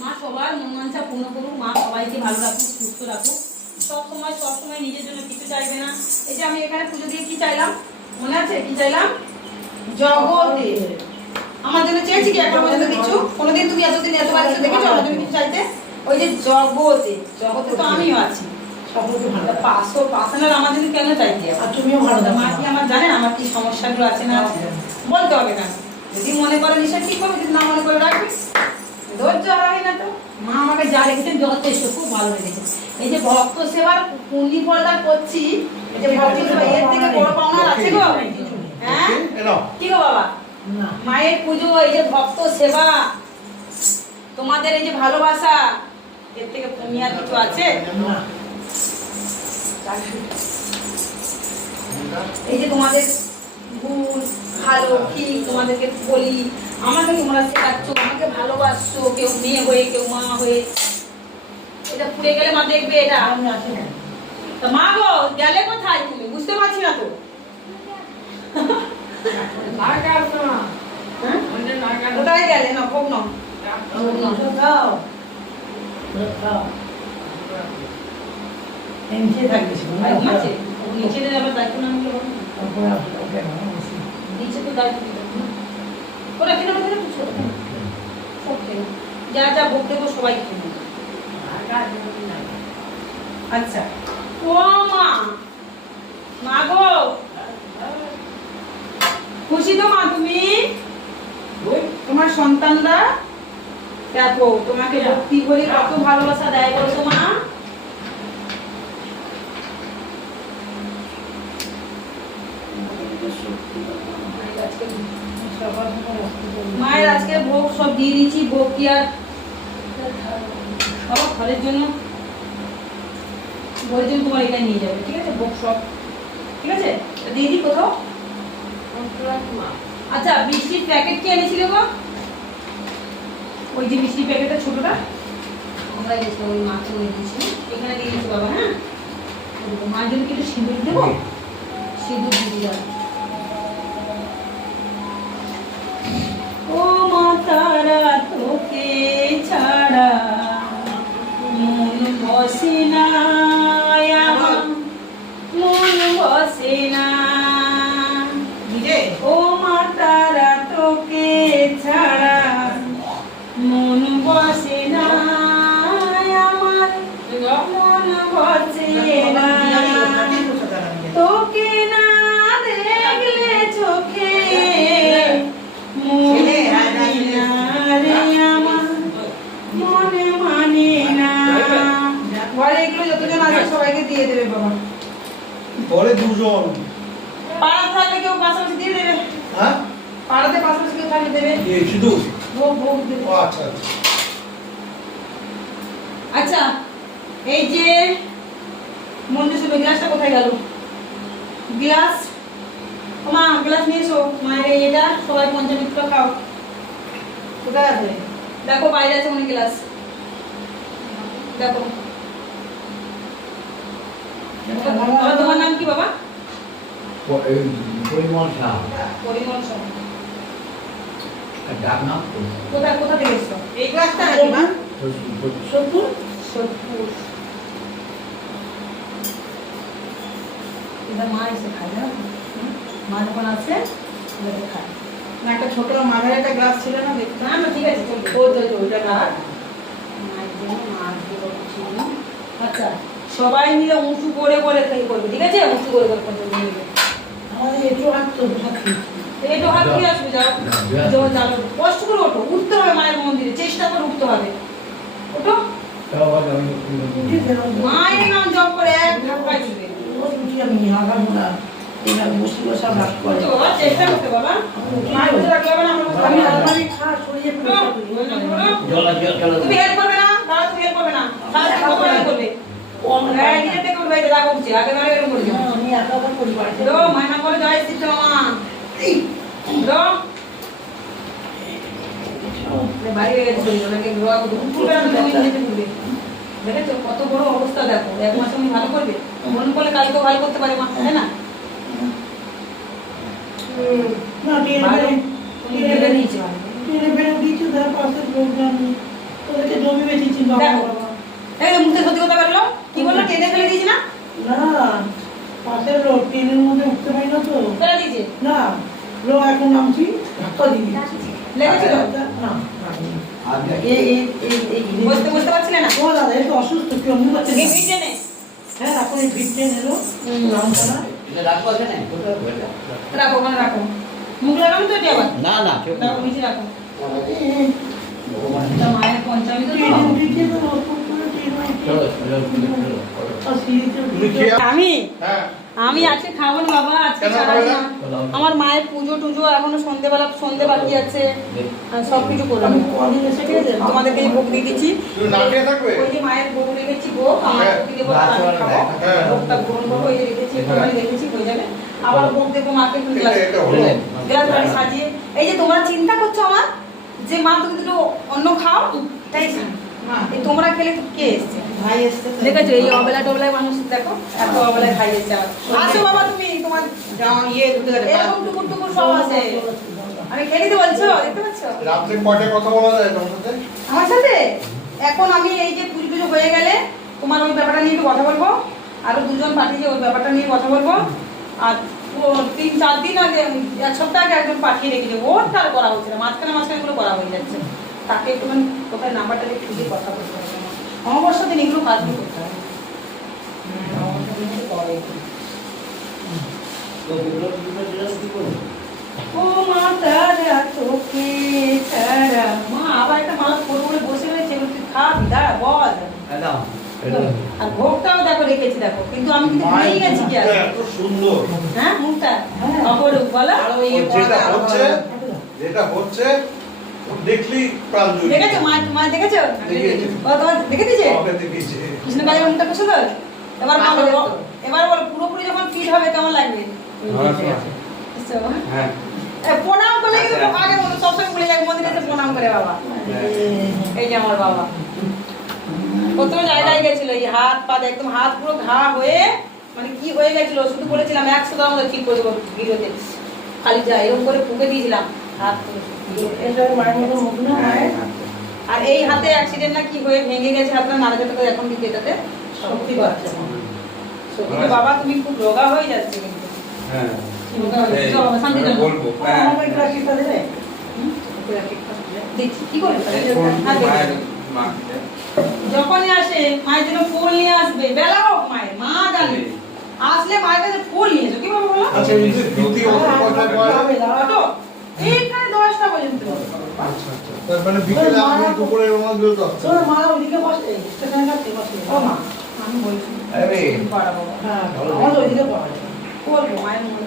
মা সবার মন পূর্ণ করুক, মা সবাইকে ভালো রাখুক, সুস্থ রাখুক। সব সময় সব সময় নিজের জন্য কিছু চাইবে না। এই যে আমি এখানে পুজো দিয়ে কি চাইলাম? মনে আছে? কি চাইলাম? আমার জন্য চেয়েছি কি এখন পর্যন্ত কিছু। কোনোদিন তুমি এতদিন এতবার কিছু দেখেছ আমার জন্য কিছু চাইতে? ওই যে জগতে জগতে তো আমিও আছি। সকলকে ভালো রাখো। পার্সোনাল আমার কেন চাইতে আর তুমিও ভালো থাকো। কি আমার জানেন আমার কি সমস্যাগুলো আছে না আছে? বলতে হবে না যদি মনে করে নিশা ঠিক হবে যদি না মনে করে রাখবে ধৈর্য হারাবে না তো মা আমাকে যা রেখেছেন যথেষ্ট খুব ভালো লেগেছে এই যে ভক্ত সেবার পুণ্যি ফলটা করছি এই যে ভক্ত সেবা এর থেকে বড় পাওনা আছে গো হ্যাঁ কি গো বাবা মায়ের পুজো এই যে ভক্ত সেবা তোমাদের এই যে ভালোবাসা এর থেকে পুণ্য আর কিছু আছে না এই যে তোমাদের গুণ ভালো কি তোমাদেরকে বলি আমাকে তোমরা শেখাচ্ছ আমাকে ভালোবাসছো কেউ মেয়ে হয়ে কেউ মা হয়ে। এটা পুড়ে গেলে মা দেখবে এটা আমি আছি না। তা মা গো গেলে কোথায় তুমি? বুঝতে পারছি না তো। হ্যাঁ? কোথায় গেলে? না খুব না ওষুধ খাও ওষুধ খাও এমসি থাকিস ভাই ঘুমাচ্ছে ও নিচে আবার দায়িত্ব না নিলে হবে না। ওপরে আসো ওকে না নিচে তো দায়িত্ব নিতে হবে। না। ওরা কিনা বলতে কিছু সব খেয়ে যা যা ভোগ দেবো সবাই খেয়ে আচ্ছা। ও মা। মা গো। খুশি তো মা তুমি? তোমার সন্তানরা? দেখো তোমাকে ভক্তি করে কত ভালোবাসা দেয় বলছো মা। মায়ের আজকে ভোগ সব দিয়ে দিয়েছি ভোগ কি আর? বাবা ঘরের জন্য। ঘরের জন্য তোমার এখানে নিয়ে যাবে ঠিক আছে? ভোগ সব। ঠিক আছে? দিয়ে দিই কোথাও? আচ্ছা মিষ্টির প্যাকেট কি এনেছিলে গো? ওই যে মিষ্টির প্যাকেটটা ছোটটা। আমরা গেছিলাম ওই মাছ ওই দিয়েছি এখানে দিয়ে দিচ্ছি বাবা হ্যাঁ? মায়ের জন্য কি একটু সিঁদুর দেবো? সিঁদুর দিয়ে দিলাম। দেবে? শুধু? ভোগ ভোগ দেবে। আচ্ছা আচ্ছা। আচ্ছা এই যে মন্দির শুধু গ্লাসটা কোথায় গেল? গ্লাস মা গ্লাস নিয়ে মায়ের এটা সবাই পঞ্চামৃত খাও। কোথায় আছে? দেখো বাইরে আছে অনেক গ্লাস দেখো। তোমার নাম কি বাবা? পরিমল শাহ পরিমল সহ। একটা ছোট ছিল না, দেখতে না না আচ্ছা সবাই মিলে উঁচু করে করে খেয়ে করবে ঠিক আছে? উঁচু করে করে আমাদের একটু হাত তো থাকি হাত দিয়ে আসবে যাও। যাও যাও কষ্ট করে ওঠো উঠতে হবে মায়ের মন্দিরে চেষ্টা করে উঠতে হবে। ওঠো। মায়ের নাম জপ করে এক ধাক্কায় দিবে আমি আগা মোড়া এইভাবে বসে বসে ভাত করে চেষ্টা করতে বাবা। মায়ের রাখলে হবে না আমি না। আলমারি খা সরিয়ে তুমি হেল্প করবে না? দাদা তুমি হেল্প করবে না? তুমি করবে? এটা আগে ধরে এরকম করবে না, আমি একা করি বাড়িতে। রো মাইনা করে জয় শ্রী মা তুমি কত বড় অবস্থা দেখো। এক মাস আমি ভালো করবে? মন করলে কালকে ভালো করতে পারে মা তাই না? তুমি মুখে সত্যি কথা বেরোলো কি বলল? টেনে ফেলে দিয়েছি না? না পাশের লোক ট্রেনের মধ্যে উঠতে পারি না তো। ফেলে দিয়েছে? না। লোক এখন নামছি ধাক্কা দিয়ে দিচ্ছি লেগেছিল না পারছিলে ও দাদা অসুস্থ কি অন্য পাচ্ছে হ্যাঁ এখন এই ভিড় ট্রেন এলো। নামটা না? রাখো ওখানে রাখো। মুখ লাগানো তো আবার? না না রাখো নিচে রাখো। মায়ের পঞ্চামী তো? আমি? হ্যাঁ। আমি আজকে খাব না বাবা আজকে সারাদিন আমার মায়ের পুজো টুজো এখনও সন্ধেবেলা সন্ধে বাকি আছে। সব কিছু ঠিক আছে? তোমাদেরকে এই ভোগ দিয়ে দিচ্ছি। তুমি না খেয়ে থাকবে? ওই যে মায়ের ভোগ রেখেছি ভোগ আমার। প্রতি দেবো আমি খাব। ভোগটা গ্রহণ করব এই যে রেখেছি রেখেছি হয়ে যাবে। আবার ভোগ দেবো মাকে একটু গ্লাস এটা হলো। গ্লাস বাড়ি সাজিয়ে। এই যে তোমরা চিন্তা করছ আমার? যে মা তুমি দুটো অন্য খাও তাই তোমরা খেলে কে এসছে? ভাই এসছে দেখেছ এই অবেলা টবেলায় মানুষ দেখো এত অবেলায় খাই এসছে আমার। আসো বাবা তুমি তোমার ইয়ে এরকম টুকুর টুকুর সব আছে। আমি খেয়ে দিতে বলছো দেখতে পাচ্ছ? রাত্রে কথা বলা যায় তোমার সাথে? আমার সাথে? এখন আমি এই যে পুজো পুজো হয়ে গেলে তোমার ওই ব্যাপারটা নিয়ে একটু কথা বলব। আরও দুজন পাঠিয়েছে ওই ব্যাপারটা নিয়ে কথা বলব। আর ও তিন চার দিন আগে এক সপ্তাহ আগে একজন পাঠিয়ে রেখেছে ওর আর করা হচ্ছে না। মাঝখানে মাঝখানে এগুলো করা হয়ে যাচ্ছে। তাকে একটু কোথায় নাম্বারটা দিয়ে খুঁজে কথা বলতে হবে। অমাবস্যা দিন এগুলো কাজগুলো করতে হবে হুম, অমাবস্যা দিন একটু করে। এগুলো। ও মা তারা তোকে ছাড়া মা আবার একটা মানুষ করে করে বসে রয়েছে তুই খাবি দাঁড়া বল। আর ভোগটাও দেখো রেখেছি দেখো কিন্তু আমি কিন্তু ভুলেই গেছি কি আর। সুন্দর। হ্যাঁ মুখটা? হ্যাঁ। অপরূপ বলো। যেটা হচ্ছে, যেটা হচ্ছে ও দেখলেই প্রাণ জুড়ে দেখেছ? মা মা দেখেছ? ও তোমার দেখে দিয়েছে আমাকে দেখেছে কৃষ্ণ তো? এবার হ্যাঁ, বলো এবার বলো পুরোপুরি যখন ফিট হবে কেমন লাগবে? হ্যাঁ। প্রণাম করলে কিন্তু আচ্ছা। আগে সবসময় ভুলে যাবে মন্দিরে এসে প্রণাম করে বাবা। এই যে আমার বাবা। প্রথমে জায়গায় গেছিল এই হাত পা একদম হাত পুরো ঘা হয়ে মানে কি হয়ে গেছিল শুধু বলেছিলাম একশো গ্রাম ঠিক করে দেবো ভিডিওতে। খালি যা এরকম করে ফুকে দিয়েছিলাম হাত পুরো। মুখ না মায়ের? আর এই হাতে অ্যাক্সিডেন্ট না কি হয়ে ভেঙে গেছে হাতটা নাড়া যেতে করে এখন কিন্তু এটাতে শক্তি পাচ্ছে। সত্যি বাবা তুমি খুব রোগা হয়ে যাচ্ছে কিন্তু। হ্যাঁ। হয়ে। বলব হ্যাঁ। যখনই আসে মায়ের জন্য ফুল নিয়ে আসবে বেলা হোক মায়ের মা জানে। আসলে মায়ের কাছে ফুল নিয়ে এসো। কি বলব বলো? আচ্ছা এই যে দ্বিতীয় কথা কয় অটো এইখানে দশটা পর্যন্ত তার মানে বিকেলে আমি দুপুরের মধ্যে তো তোর মা ওইদিকে বসে স্টেশনে কাছে বসে। ও মা। আমি বলছি। আরে। পড়াবো। হ্যাঁ। আমার ওইদিকে পড়াবো করব মায়ের মনে